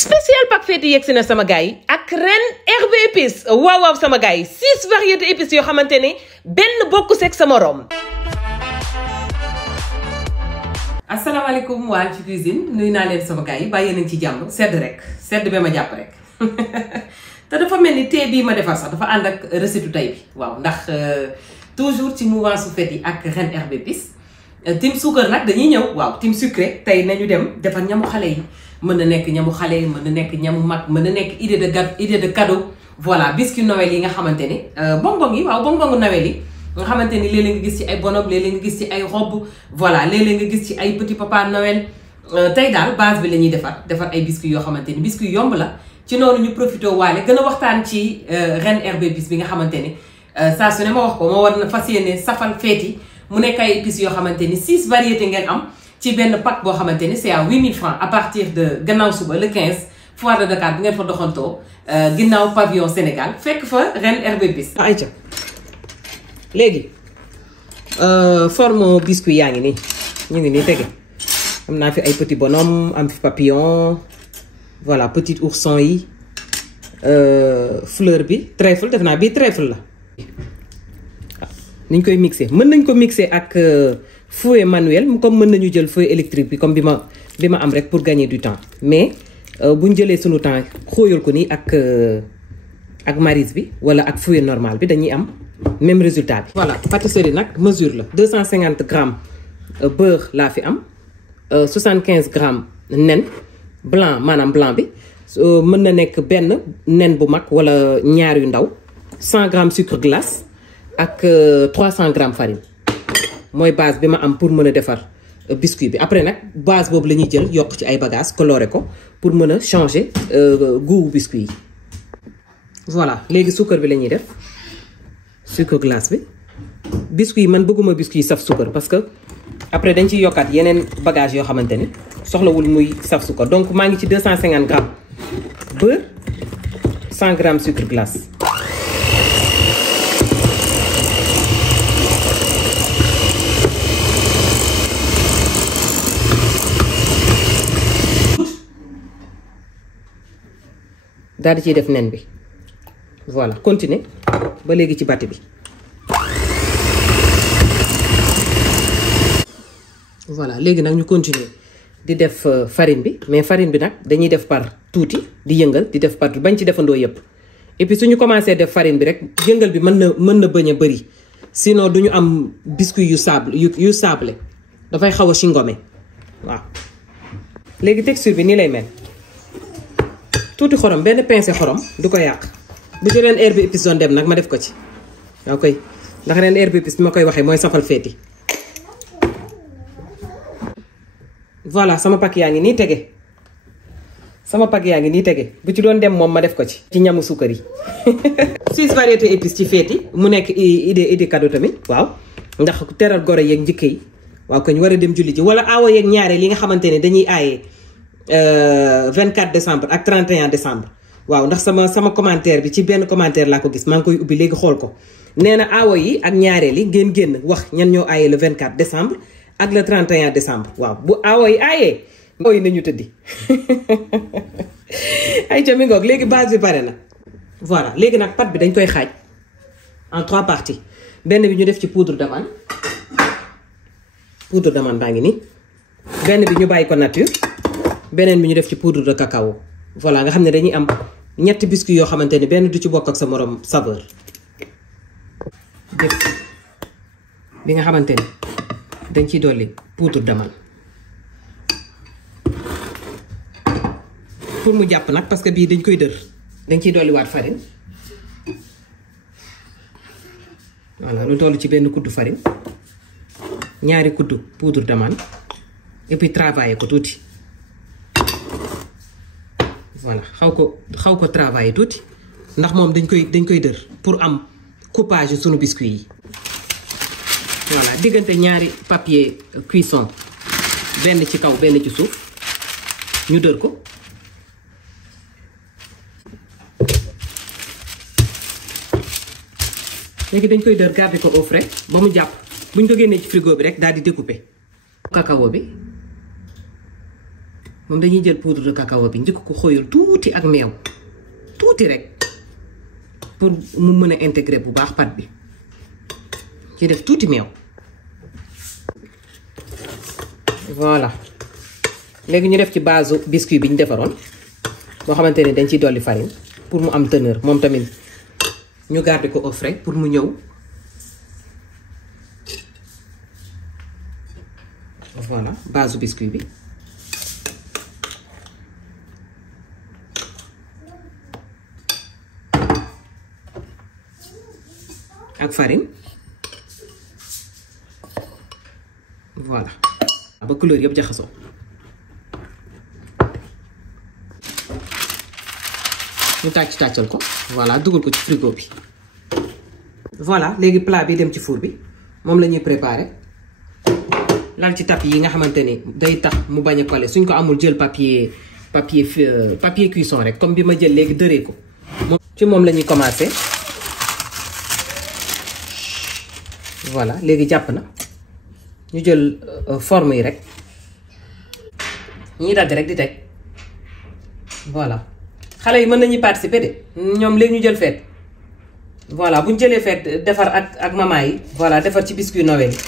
spécial pack fête yegsi na sama gars yi ak ren herbe épice waaw sama gars yi 6 variétés épices yoo xamante ne benn bokku seeg sa morom. asalaamaaleykum waa ci cuisine nuyu naa leen sama gars yi bàyyi nañ ci jàmm sedd rek sedd ba ma jàpp rek te dafa mel ni thé bii ma defar sax dafa ànd ak recette tey bi waaw ndax toujours ci mouvance su fête yi ak ren herbe épice tim suukar nag dañuy ñëw waaw tim sucré tey nañu dem defar ñamu xale yi. mën na nekk ñamu xale mën na nekk ñamu mag mën na nekk idée de cadeau voilà biscuit Noël yi nga xamante ni bonbon yi waaw bonbonu Noël yi nga xamante ni léeg-léeg nga gis ci ay bonhomme léeg-léeg nga gis ci ay robe voilà léeg-léeg nga gis ci ay petit papa Noël tey daal base bi la ñuy defar ay biscuit yoo xamante ni biscuit yomb la ci noonu ñu profité waale gën a waxtaan ci ren herbe épice bi nga xamante ni saa su ne ma wax ko moo war na fas yéene safal feet yi mu nekk ay épices yoo xamante ni 6 variétés ngeen am ci benn pack boo xamante ni c'est à 8000 francs à partir de gannaaw suba le 15 foire de Dakar bu ngeen fa doxantoo ginnaaw pavillon Sénégal fekk fa ren herbe épice. ayca léegi forme biscuit yaa ngi nii ñu ngi nii tege am naa fi ay petit bonhomme am fi papillon voilà petit ourson yi fleur bi trèfle def naa bii trèfle la. niñ koy mixé mën nañ ko mixé ak. fouet manuel comme mën nañu jël fouet électrique bi comme bi ma am rek pour gagner du temps mais buñ jëlee sunu temps xóoyal ko nii ak maryse bi wala ak fouet normal bi dañuy am même résultat bi. voilà pâtisserie nag mesure la 250 grammes beurre laa fi am 75 grammes nen blanc maanaam blanc bi mën na nekk benn nen bu mag wala ñaar yu ndaw 100 grammes sucre glace ak 300 grammes farine. mooy base bi ma am pour mën a defar biscuit bi après nag base boobu la ñuy jël yokk ci ay bagages coloré ko pour mën a changer goût biscuit yi. voilà léegi suukar bi la ñuy def sucre glace bi biscuit yi man bëgguma biscuit yi saf suukar parce que après dañ ciy yokkaat yeneen bagages yoo xamante ni soxlawul muy saf suukar donc maa ngi ci 250 grammes beurre 100 grammes sucre glace. daal di ciy def nen bi voilà continuer ba léegi ci bàtt bi voilà léegi nag ñu continuer di def farine bi mais farine bi nag dañuy def par tuuti di yëngal di def par bañ ci defandoo yëpp et puis suñu commencé def farine bi rek yëngal bi mën na bañ a bëri sinon duñu am biscuit yu sable dafay xaw a chingomé waaw léegi texture bi nii lay mel. tuuti xorom benn pincée xorom du ko yàq bu ci ren herbe épice doon dem nag ma def ko ci waaw koy ndax ren herbe épice bi ma koy waxee mooy safal feeti. voilà sama pack yaa ngi nii tege bu ci doon dem moom ma def ko ci ñamu suukar yi 6 variétés épices ci feeti mu nekk idée cadeau tamit waaw ndax teral goro yeeg njëkk yi waaw ko ñu war a dem julli ji wala aawa yeeg ñaare li nga xamante ne dañuy aaye 24 décembre ak 31 décembre waaw ndax sama commentaire bi ci benn commentaire laa ko gis maa ngi koy ubbi léegi xool ko nee na aawo yi ak ñaareel yi ngeen génn wax ñan ñoo aayee le 24 décembre ak le 31 décembre waaw bu aawo yi aayee ooy nañu tëddi ay ca mi ngoog léegi base bi pare na voilà léegi nag pâte bi dañ koy xaaj en 3 parties benn bi ñu def ci poudre d'amande baa ngi nii benn bi ñu bàyyi ko nature beneen bi ñu def ci poudre de cacao voilà nga xam ne dañuy am ñetti biscuit yoo xamante ne benn du ci bokk ak sa morom saveur def bi nga xamante ni dañ ciy dolli poudre d'amande pour mu jàpp nag parce que bii dañ koy dër dañ ciy dolli waat farine voilà lu toll ci benn kuddu farine ñaari kuddu poudre d'amande et puis travailler ko tuuti. voilà xaw ko travailler tuuti ndax moom dañ koy dër pour am coupage sunu biscuit yi voilà diggante ñaari papier cuisson benn ci kaw benn ci suuf ñu dër ko léegi dañ koy dër garder ko au frais ba mu jàpp buñ ko génnee ci frigo bi rek daal di découper cacao bi moom dañuy jël poudre de cacao bi njëkk ko xóoyal tuuti ak meew tuuti rek pour mu mën a intégrer bu baax pâte bi ci def tuuti meew. voilà léegi ñu def ci base biscuit bi ñu defaroon boo xamante ne dañ ciy dolli farine pour mu am teneur moom tamit ñu garder ko au frais pour mu ñëw. voilà base biscuit bi ak farine voilà ba couleur yëpp jaxasoo. ñu tàccal ko voilà dugal ko ci frigo bi. voilà léegi plat bi dem ci four bi moom la ñuy préparer lal ci tapis yi nga xamante ni day tax mu bañ a coller suñ ko amul jël papier cuisson rek comme bi ma jël léegi dëree ko. ci moom la ñuy commencer voilà léegi jàpp na ñu jël forme yi rek ñuy dagg rek di teg voilà. xale yi mën nañu participer de ñoom léegi ñu jël fête voilà bu ñu jëlee fête defar ak maman yi voilà defar ci biscuit Noël yi.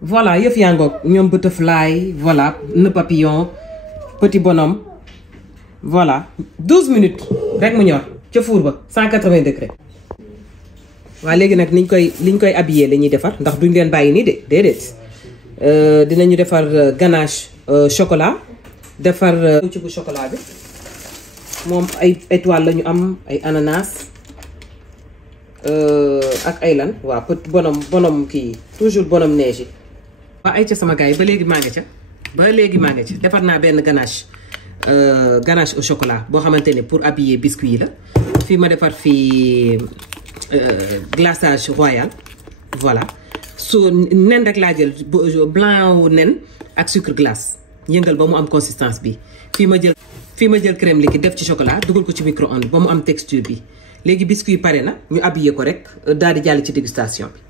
voilà yëf yaa ngoog ñoom butterfly voilà nœud papillon petit bonhomme voilà 12 minutes rek mu ñor ca four ba 180 degrés. waa léegi nag liñ koy habillé la ñuy defar ndax duñ leen bàyyi nii de déedéet. dinañu defar ganache chocolat defar ci bu chocolat bi moom ay étoile la ñu am ay ananas ak ay lan waaw petit bonhomme kii toujours bonhomme neige yi. waa ay ca sama gars yi ba léegi maa nga ca defar naa benn ganache au chocolat boo xamante ne pour habiller biscuit yi la fii ma defar fii glaçage royal voilà. so nen rek laa jël blanc wu nen ak sucre glace yëngal ba mu am consistance bi fii ma jël crème liquide def ci chocolat dugal ko ci micro-ondes ba mu am texture bi léegi biscuit yi pare na ñu habillé ko rek daal di jàll ci dégustation bi.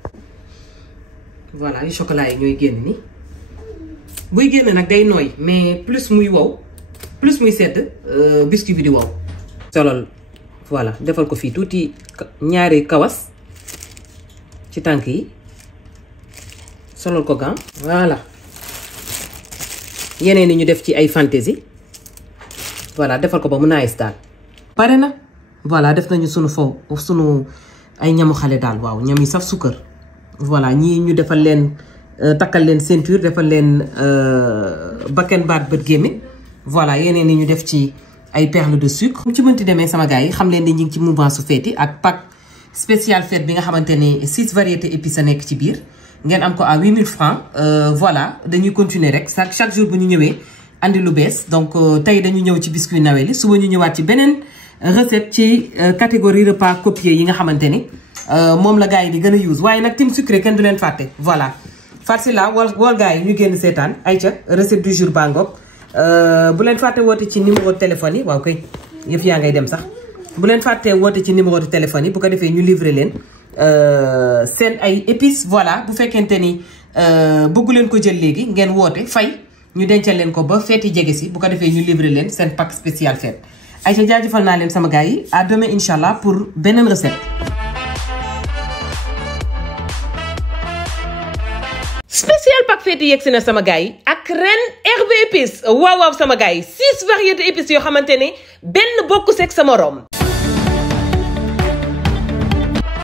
voilà yu chocolat yi ñooy génn ni buy génn nag day nooy mais plus muy sedd biscuit bi di wow. solol voilà defal ko fii tuuti ñaari kawas ci tànk yi. solol ko gant voilà yeneen ni ñu def ci ay fantaisie voilà defal ko ba mu nice daal pare na voilà def nañu sunu ay ñamu xale daal waaw ñam yi saf sukkër voilà ñii ñu defal leen takkal leen ceinture defal leen bakken baat bët gémmiñ voilà yeneen ni ñu def ci ay perles de sucre. mu ci mënti demee sama gars yi xam leen ni ñu ngi ci mouvement su fête yi ak pack spécial fête bi nga xamante ne 6 variétés épices a nekk ci biir ngeen am ko à 8000 francs voilà dañuy continuer rek chaque jour bu ñu ñëwee andi lu bees donc tey dañu ñëw ci biscuit Noël yi suba ñu ñëwaat ci beneen recette ci catégorie repas copier yi nga xamante ni moom la gars yi di gën a use waaye nag tim sucré kenn du leen fàtte voilà farci la wal gars yi ñu génn seetaan ayca recette du jour bangok bu leen fàtte woote ci numéro de téléphone yi waaw kay yëf yaa ngay dem sax bu leen fàttee woote ci numéro de téléphone yi bu ko defee ñu livrer leen seen ay épices voilà bu fekkente ni bëggu leen ko jël léegi ngeen woote fay ñu dencal leen ko ba feeti jege si bu ko defee ñu livrer leen seen pack spécial fête ay ca jaajëfal naa leen sama gars yi à demain incha allah pour beneen recette. spécial pack fête yegg si na sama gars yi ak REEN herbe épice waaw waaw sama gars yi 6 variétés épices yoo xamante ne benn bokku seeg sa morom.